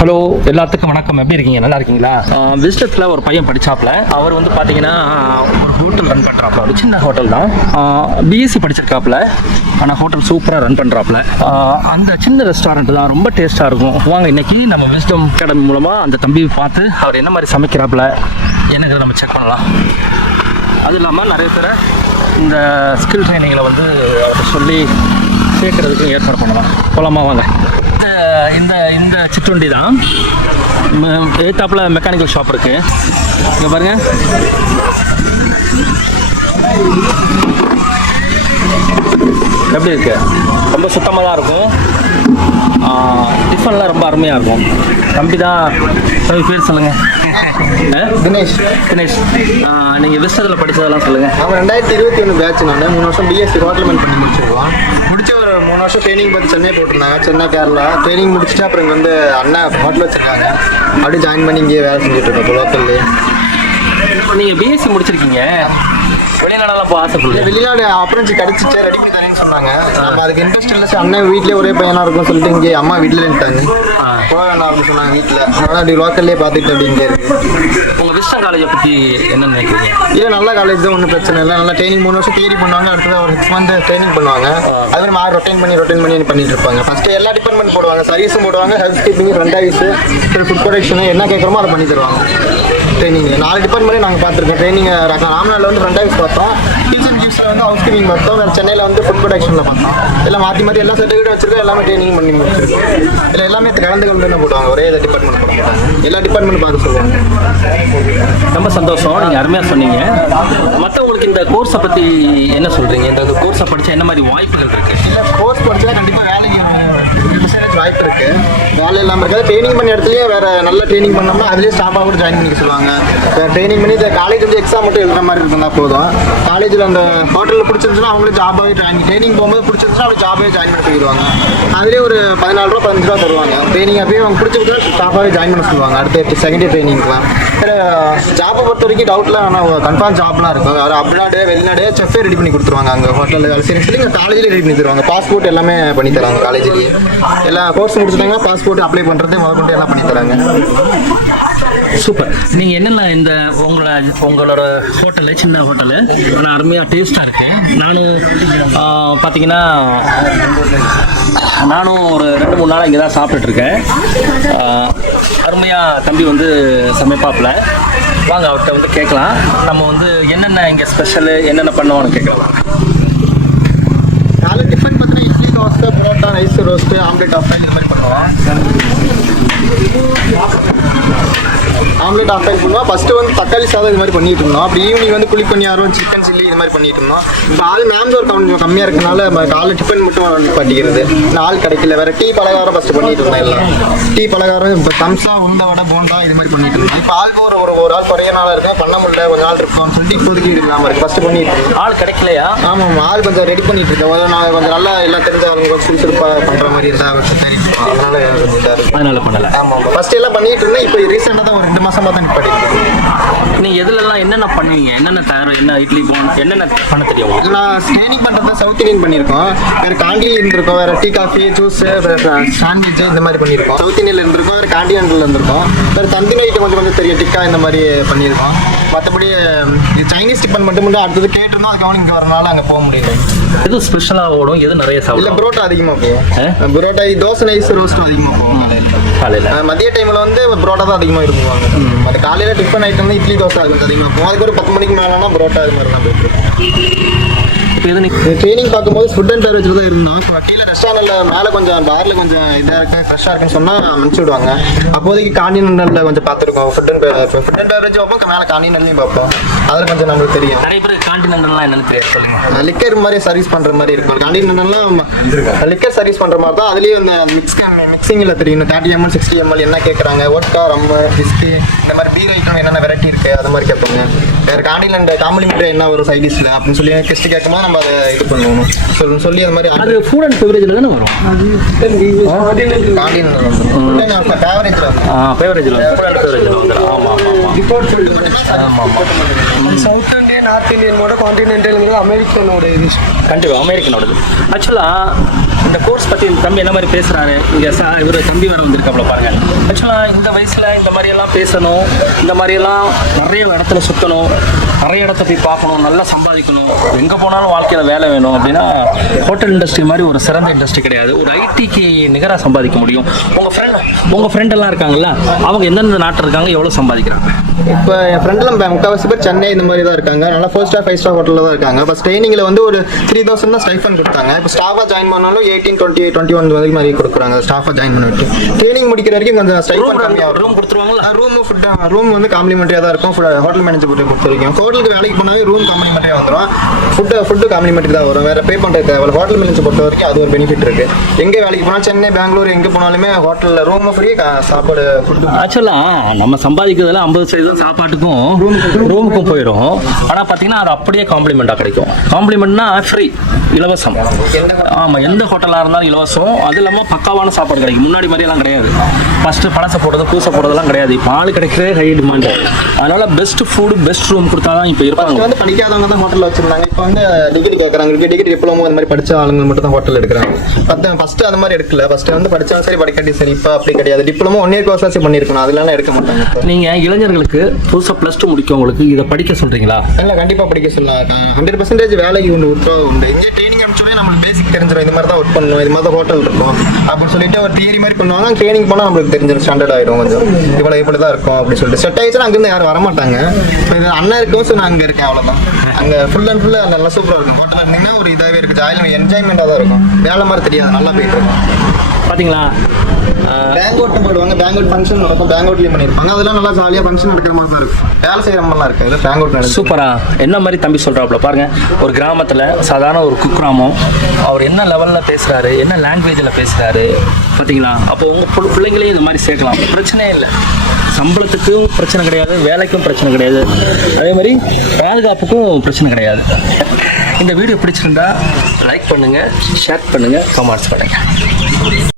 Hello, எல்லாத்துக்கும் வணக்கம். எப்படி இருக்கீங்க? நல்லா இருக்கீங்களா? விசிட்டத்தில் ஒரு பையன் படித்தாப்புல. அவர் வந்து பார்த்தீங்கன்னா ஒரு ஹோட்டல் ரன் பண்ணுறாப்புல. ஒரு சின்ன ஹோட்டல் தான். பிஎஸ்சி படிச்சிருக்காப்புல. ஆனால் ஹோட்டல் சூப்பராக ரன் பண்ணுறாப்புல. அந்த சின்ன ரெஸ்டாரண்ட் தான், ரொம்ப டேஸ்ட்டாக இருக்கும். வாங்க இன்னைக்கு நம்ம விஸ்டம் அகாடமி மூலமாக அந்த தம்பி பார்த்து அவர் என்ன மாதிரி சமைக்கிறாப்புல என்னங்கிறத நம்ம செக் பண்ணலாம். அது இல்லாமல் நிறைய பேரை இந்த ஸ்கில் ட்ரைனிங்கில் வந்து அவர்கிட்ட சொல்லி சேர்க்கறதுக்கு ஏற்பாடு பண்ணலாம். போலாமா? வாங்க. இந்த இந்த சிற்றுண்டி தான். ஏத்தாப்புல மெக்கானிக்கல் ஷாப் இருக்கு. இங்கே பாருங்க. எப்படி இருக்கு? ரொம்ப சுத்தமாக தான் இருக்கும். டிஃபன்லாம் ரொம்ப அருமையாக இருக்கும். தம்பி தான். பேர் சொல்லுங்கள். தினேஷ். நீங்கள் விஸ்டத்தில் படித்ததெல்லாம் சொல்லுங்கள். அவன் 2021 பேட்ச். நான் 3 வருஷம் பிஎஸ்சி ஹோட்டல் மேன் பண்ணி முடிச்சிருவான். முடிச்ச ஒரு 3 வருஷம் ட்ரைனிங் பார்த்து சென்னை போட்டிருந்தாங்க. சென்னை கேரளா ட்ரைனிங் முடிச்சுட்டு அப்புறம் இங்கே வந்து அண்ணா ஹோட்டல் வச்சுருக்காங்க. அப்படியே ஜாயின் பண்ணி இங்கேயே வேலை செஞ்சுட்டு இருக்கோம் லோக்கல்லே. நீங்கள் பிஎஸ்சி முடிச்சிருக்கீங்க, வெளிநாடெல்லாம் போக ஆசைப்படுது. வெளிநாடு ஆப்பரன்சி கிடச்சிச்சு, ரெடி பண்ணி தரேன்னு சொன்னாங்க. நம்ம அதுக்கு இன்ட்ரெஸ்ட் இல்லை சார். அண்ணன் வீட்டிலே ஒரே பையனாக இருக்கும்னு சொல்லிட்டு இங்கே அம்மா வீட்டில் இருந்துட்டாங்க. போவேண்ணா அப்படின்னு சொன்னாங்க வீட்டில். அதனால் அப்படி லோக்கல்லே பார்த்துட்டு அப்படி இங்கே இருக்கு. உங்கள் விஸ்டம் காலேஜை பற்றி என்ன நினைக்கிறீங்க? இல்லை, நல்ல காலேஜ் தான், ஒன்றும் பிரச்சனை இல்லை. நல்லா ட்ரைனிங் 3 வருஷம் தியரி பண்ணுவாங்க. அடுத்தது ஒரு 6 மந்த் ட்ரைனிங் பண்ணுவாங்க. அது மாதிரி ரொட்டேன் பண்ணி பண்ணிட்டு இருப்பாங்க. ஃபஸ்ட்டு எல்லா டிபார்ட்மெண்ட் போடுவாங்க. சர்வீஸும் போடுவாங்க, ஹெல்த் கீப்பிங், ரெண்டாயிஸ், ஃபுட் ப்ரொடக்ஷன் என்ன கேட்குறோமோ அதை பண்ணி தருவாங்க. ட்ரைனிங் 4 டிபார்ட்மெண்ட்டே நாங்கள் பார்த்துருக்கோம். ட்ரைனிங் ராமநாடில் வந்து ரெண்டாயிஸ் பார்த்தோம். கிவ்ஸில் வந்து ஹவுஸ் கீப்பிங் பார்த்தோம். வேறு சென்னையில் வந்து ஃபுட் ப்ரொடக்ஷனில் பார்த்தோம். எல்லாம் மாற்றி எல்லா சர்டிஃபிகேட் வச்சிருக்கோம். எல்லாமே ட்ரைனிங் பண்ணி முடிச்சிருக்கோம். இல்லை எல்லாமே கலந்து கொண்டு போடுவாங்க. ஒரே டிபார்ட்மெண்ட் போட மாட்டாங்க. எல்லா டிபார்ட்மெண்ட் பார்த்து சொல்லுவாங்க. ரொம்ப சந்தோஷம். நீங்கள் அருமையாக சொன்னீங்க. மற்றவங்களுக்கு இந்த கோர்ஸை பற்றி என்ன சொல்கிறீங்க? இந்த கோர்ஸை படித்தா என்ன மாதிரி வாய்ப்புகள் இருக்குது? கோர்ஸ் படித்தா கண்டிப்பாக வேலைக்கு வாய்ப்பு இருக்குது. வேலை இல்லாமல் இருக்காது. ட்ரைனிங் பண்ண இடத்துலேயே வேறு நல்ல ட்ரைனிங் பண்ணோம்னா அதுலேயே ஸ்டாஃபாக கூட ஜாயின் பண்ணிக்க சொல்லுவாங்க. ட்ரைனிங் பண்ணி இந்த காலேஜ் வந்து எக்ஸாம் மட்டும் எழுதுற மாதிரி இருந்தால் போதும். காலேஜில் அந்த ஹோட்டலில் பிடிச்சிருந்துச்சுன்னா அவங்களே ஜாபாகவே ட்ரைனிங் போகும்போது பிடிச்சிருந்துச்சுன்னா அவங்க ஜாபாகவே ஜாயின் பண்ணி போயிடுவாங்க. அதுலேயே ஒரு 14 ரூபா 15 ரூபா தருவாங்க. ட்ரைனிங் அப்படியே அவங்க பிடிச்சிருக்கு ஸ்டாஃபாகவே ஜாயின் பண்ண சொல்லுவாங்க. அடுத்த செகண்ட் இயர் ட்ரைனிங்லாம் ஜாப்பை பொறுத்த வரைக்கும் டவுட்லாம் ஆனால் கன்ஃபார்ம் ஜாப்லாம் இருக்கும். வேறு அப்ராடு வெளிநாடு செஃப்பே ரெடி பண்ணி கொடுத்துருவாங்க. அங்கே ஹோட்டலில் வேலை சரி இங்கே காலேஜில் ரெடி பண்ணி தருவாங்க. பாஸ்போர்ட் எல்லாமே பண்ணி தராங்க. காலேஜ்லேயே எல்லா கோர்ஸ் முடிச்சுட்டாங்கன்னா பாஸ்போர்ட் அப்ளை பண்ணுறது முதற்கொண்டு எல்லாம் பண்ணி தராங்க. சூப்பர். நீங்கள் என்னென்ன இந்த உங்களோட ஹோட்டலு சின்ன ஹோட்டலு ஆனால் அருமையாக டேஸ்ட்டாக இருக்குது. பார்த்தீங்கன்னா நானும் ஒரு 2-3 நாள் இங்கே தான் சாப்பிட்டுட்ருக்கேன். அருமையாக தம்பி வந்து சமைப்பாப்பில். வாங்க அவர்கிட்ட வந்து கேட்கலாம். நம்ம வந்து என்னென்ன இங்கே ஸ்பெஷலு என்னென்ன பண்ணுவோம்னு கேட்கலாம். காலை டிஃபன் பார்த்தீங்கன்னா idli, dosa, parotta, rice, roast, omelette, offline இது மாதிரி பண்ணுவோம். ஆம்லேட் ஆஃப்லைன் பண்ணுவோம். ஃபஸ்ட்டு வந்து தக்காளி சாதம் இது மாதிரி பண்ணிட்டு இருந்தோம். அப்படி ஈவினிங் வந்து குழிப்பணியாரம், சிக்கன் சில்லி இது மாதிரி பண்ணிட்டு இருந்தோம். இப்போ ஆள் மேம்சோர் கொஞ்சம் கம்மியாக இருக்கனால காலை டிஃபன் மட்டும் பண்ணிக்கிறது. ஆள் கிடைக்கல. வேறு டீ பலகாரம் ஃபஸ்ட்டு பண்ணிட்டு இருந்தோம். எல்லாம் டீ பலகாரம், இப்போ தம்சா, உளுந்த வடை, போண்டா இது மாதிரி பண்ணிட்டு இருந்தோம். இப்போ ஆள் ஒரு ஆள் குறைய நாளாக இருக்கேன், பண்ண முடியல, கொஞ்சம் நாள் இருக்கும்னு சொல்லிட்டு இப்போதைக்கு இல்லாமல் இருக்குது. ஃபஸ்ட்டு பண்ணிட்டு இருக்கோம். ஆள் கிடைக்கலையா? ஆமாம், ஆள் கொஞ்சம் ரெடி பண்ணிட்டு இருக்கேன். நான் கொஞ்சம் நல்லா எல்லாம் தெரிஞ்ச அவங்க கொஞ்சம் சுறுசுறுப்பாக பண்ணுற மாதிரி இருந்தால் அதனால பண்ணலை. ஆமாம், ஃபஸ்ட்டு எல்லாம் பண்ணிட்டு இருந்தேன். இப்போ ரீசெண்டாக தான் ஒரு 2 மாதமாக தான் பண்ணிட்டு. நீங்கள் எதுலலாம் என்னென்ன பண்ணுவீங்க? என்னென்ன தயார், என்ன இட்லி என்னென்ன பண்ண தெரியும்? நான் ட்ரைனிங் பண்ணுறது சவுத் இந்தியன் பண்ணியிருக்கோம். வேறு காண்டியில் இருந்திருக்கோம். வேறு டீ, காஃபி, ஜூஸ், சாண்ட்விட்ச் இந்த மாதிரி பண்ணியிருக்கோம். சவுத் இந்தியில் இருந்திருக்கோம். வேறு காண்டினென்டல் இருந்திருக்கோம். வேறு தந்தூரி ஐட்டம் கொஞ்சம் தெரியும். டிக்கா இந்த மாதிரி பண்ணியிருக்கோம். மற்றபடி சைனீஸ் டிஃபன் மட்டும் அடுத்தது கேட்டிருந்தோம். அதுக்கு அவனுக்கு இங்கே வரனால அங்கே போக முடியல. எது ஸ்பெஷலாக ஓடும்? எது நிறைய சாப்பிடும்? இல்லை, புரோட்டா அதிகமாக போகும். புரோட்டா, தோசை, நைஸ், ரோஸ்ட்டும் அதிகமாக போகும் காலையில். மதிய டைமில் வந்து புரோட்டா தான் அதிகமாக இருக்குவாங்க. அது காலையில் டிஃபன் ஐட்டம் தான் இட்லி, தோசை அது கொஞ்சம் அதிகமாக போகும். அதுக்கு ஒரு 10 மணிக்கு மேலேனா புரோட்டா அது மாதிரி தான் போயிட்டு. இப்போ இது ட்ரைனிங் பார்க்கும்போது ஃபுட் அண்ட் பேவரேஜ் தான் இருந்தோம். கீழே ரெஸ்டாரண்ட்டில் மேலே கொஞ்சம் பாரில் கொஞ்சம் இதாக இருக்குது, ஃப்ரெஷ்ஷாக இருக்குன்னு சொன்னால் அனுப்பிச்சி விடுவாங்க. அப்போதைக்கு காண்டினென்டலில் கொஞ்சம் பார்த்துருக்கோம். ஃபுட் அண்ட் பேவரேஜ் பார்ப்போம். மேலே காண்டினென்ட்லையும் பார்ப்போம். அதில் கொஞ்சம் நம்மளுக்கு தெரியும். நிறைய பேர் காண்டினென்டல்லாம் என்னன்னு தெரியாது. சொல்லுங்கள். லிக்கர் மாதிரி சர்வீஸ் பண்ணுற மாதிரி இருக்கும். காண்டினென்டல்லாம் லிக்கர் சர்வீஸ் பண்ணுற மாதிரி தான். அதுலேயும் இந்த மிக்சிங்கில் தெரியும். 30 ml 60 ml என்ன கேட்குறாங்க, ஒட்கா, ரம்மு, விஸ்கி இந்த மாதிரி பீர் ஐட்டம் என்னென்ன வெரைட்டி இருக்குது அது மாதிரி கேட்பாங்க. வேறு காண்டினென்ட் காம்ப்ளிமெண்ட்ரி என்ன வரும் சைடிஷில் அப்படின்னு சொல்லி டெஸ்ட் கேட்கும்போது நம்ம அதை இது பண்ணுவோம். சொல்லி அது மாதிரி அது ஃபுட் அண்ட் பெவரேஜில் தானே வரும். சவுத் இந்தியன், நார்த் இந்தியனோட கான்டினென்டல் அமெரிக்கனோட இது. கண்டிப்பாக அமெரிக்கனோடது. ஆக்சுவலாக இந்த கோர்ஸ் பற்றி இந்த தம்பி என்ன மாதிரி பேசுகிறாரு இங்கே இவர் தம்பி வேறு வந்திருக்காப்புல பாருங்கள். ஆக்சுவலாக இந்த வயசில் இந்த மாதிரியெல்லாம் பேசணும், இந்த மாதிரியெல்லாம் நிறைய இடத்துல சுற்றணும், நிறைய இடத்த போய் பார்க்கணும், நல்லா சம்பாதிக்கணும், எங்கே போனாலும் வாழ்க்கையில் வேலை வேணும் அப்படின்னா ஹோட்டல் இண்டஸ்ட்ரி மாதிரி ஒரு சிறந்த இண்டஸ்ட்ரி கிடையாது. ஒரு ஐடிக்கு நிகராக சம்பாதிக்க முடியும். உங்கள் ஃப்ரெண்டெல்லாம் இருக்காங்கல்ல, அவங்க எந்தெந்த நாட்டில் இருக்காங்க, எவ்வளோ சம்பாதிக்கிறாங்க? இப்போ என் ஃப்ரெண்டில் முக்கால்வாசி பேர் சென்னை இந்த மாதிரி தான் இருக்காங்க. நல்லா 4 ஸ்டார் 5 ஸ்டார் ஹோட்டலில் தான் இருக்காங்க. இப்போ ட்ரைனிங்கில் வந்து ஒரு 3000 தான் ஸ்டைஃபன் கொடுத்தாங்க. இப்போ ஸ்டாஃபாக ஜாயின் பண்ணாலும் 18, 20, 21 வரைக்கும் மாதிரி கொடுக்குறாங்க. ஸ்டாஃபாக ஜாயின் பண்ணிட்டு ட்ரைனிங் முடிக்கிற வரைக்கும் கொஞ்சம் ஸ்டைஃபன் கம்மியாக ரூம் கொடுத்துருவாங்களா? ரூம் வந்து காம்ப்ளிமெண்ட்டாக தான் இருக்கும். ஹோட்டல் மேனேஜர் பொறுத்த வரைக்கும் ஹோட்டலுக்கு வேலைக்கு போனாவே ரூம் காம்ப்ளிமெண்ட்டாக வந்துடும். ஃபுட்டு காம்ப்ளிமெண்ட்ரி தான் வரும். வேறு பே பண்ணுறது தேவை. ஹோட்டல் மேனேஜர் பொறுத்த வரைக்கும் அது ஒரு பெனிஃபிட் இருக்குது. எங்கே வேலைக்கு போனால் சென்னை, பெங்களூர் எங்கே போனாலுமே ஹோட்டலில் ரூம் ஃப்ரீ, சாப்பாடு ஃபுட்டு. ஆக்சுவலாக நம்ம சம்பாதிக்கிறதுல 50% சாப்பாட்டுக்கும் ரூமுக்கும் போயிடும். ஆனால் பார்த்தீங்கன்னா அது அப்படியே காம்ப்ளிமெண்ட்டாக கிடைக்கும். காம்ப்ளிமெண்ட்னா ஃப்ரீ, இலவசம். ஆமாம், எந்த ஹோட்டலாக இருந்தாலும் இலவசம். அது இல்லாமல் பக்காவான சாப்பாடு கிடைக்கும். முன்னாடி மாதிரியெல்லாம் கிடையாது. ஃபஸ்ட்டு பழசை போடுறது, பூசை போடுறதெல்லாம் கிடையாது. இப்போ ஆள் கிடைக்கிறதே ஹை டிமாண்டு. அதனால் பெஸ்ட் ஃபுட், பெஸ்ட் ரூம் கொடுத்தா தான் இப்போ இருப்பாங்க. வந்து படிக்காதவங்க தான் ஹோட்டலில் வச்சிருந்தாங்க. இப்போ வந்து டிகிரி கேட்குறாங்க. டிகிரி டிப்ளமோ அந்த மாதிரி படித்த ஆளுங்க மட்டும் தான் ஹோட்டல் எடுக்கிறாங்க. ஃபஸ்ட்டு அந்த மாதிரி எடுக்கல. ஃபஸ்ட்டு வந்து படித்தாலும் சரி, படிக்காட்டி சரி. இப்போ அப்படி கிடையாது. டிப்ளமோ 1 இயர் கோர்ஸாச்சும் பண்ணியிருக்கணும். அதெல்லாம் எடுக்க மாட்டாங்க. நீங்கள் இளைஞர்களுக்கு புதுசாக +2 முடிக்கவங்களுக்கு இதை படிக்க சொல்கிறீங்களா? இல்லை, கண்டிப்பாக படிக்க சொல்லலாம். 100% வேலைக்கு உண்டு. இங்கே ட்ரைனிங் அனுப்பிச்சோடே நம்மளுக்கு பேசிக் தெரிஞ்சிடும். இது மாதிரி தான் ஒர்க் பண்ணணும், இது மாதிரி தான் ஹோட்டல் இருக்கும் அப்படின்னு சொல்லிட்டு ஒரு தியரி மாதிரி பண்ணுவாங்க. ட்ரைனிங் போனால் நம்மளுக்கு தெரிஞ்சிடும், ஸ்டாண்டர்ட் ஆகிடும். கொஞ்சம் இவ்வளோ இப்படி தான் இருக்கும் அப்படின்னு சொல்லிட்டு செட் ஆயிடுச்சுன்னா அங்கேருந்து யாரும் வரமாட்டாங்க. இப்போ இது அண்ணன் இருக்கும், ஸோ நான் அங்கே இருக்கேன், அவ்வளோதான். அங்கே ஃபுல் அண்ட் ஃபுல்லாக நல்லா சூப்பராக இருக்கும். ஹோட்டல் இருந்தீங்கன்னா ஒரு இதாகவே இருக்குது. ஜாலியாக என்ஜாய்மெண்ட்டாக தான் இருக்கும். வேலை மாதிரி தெரியாது, நல்லா போயிட்டு இருக்கும். பார்த்தீங்களா? பேங்க்அவுட்டும் போயிடுவாங்க. பேங்க்அவுட் ஃபங்க்ஷன் நடக்கும். பேங்க்அவுட்லேயும் பண்ணியிருப்பாங்க. அதெல்லாம் நல்லா ஜாலியாக ஃபங்க்ஷன் நடக்கிற மாதிரி தான் இருக்கும். வேலை செய்கிற மாதிரிலாம் இருக்குது. பேங்க்அவுட் நடக்கும். சூப்பரா. என்ன மாதிரி தம்பி சொல்கிறாப்புல பாருங்க. ஒரு கிராமத்தில் சாதாரண ஒரு குக்கிராமம், அவர் என்ன லெவலில் பேசுகிறாரு, என்ன லாங்குவேஜில் பேசுகிறாரு பார்த்தீங்களா? அப்போ உங்கள் பிள்ளைங்களையும் இந்த மாதிரி சேர்க்கலாம், பிரச்சனையே இல்லை. சம்பளத்துக்கும் பிரச்சனை கிடையாது, வேலைக்கும் பிரச்சனை கிடையாது, அதே மாதிரி பாதுகாப்புக்கும் பிரச்சனை கிடையாது. இந்த வீடியோ பிடிச்சிருந்தா லைக் பண்ணுங்கள், ஷேர் பண்ணுங்கள், கமெண்ட்ஸ் பண்ணுங்கள்.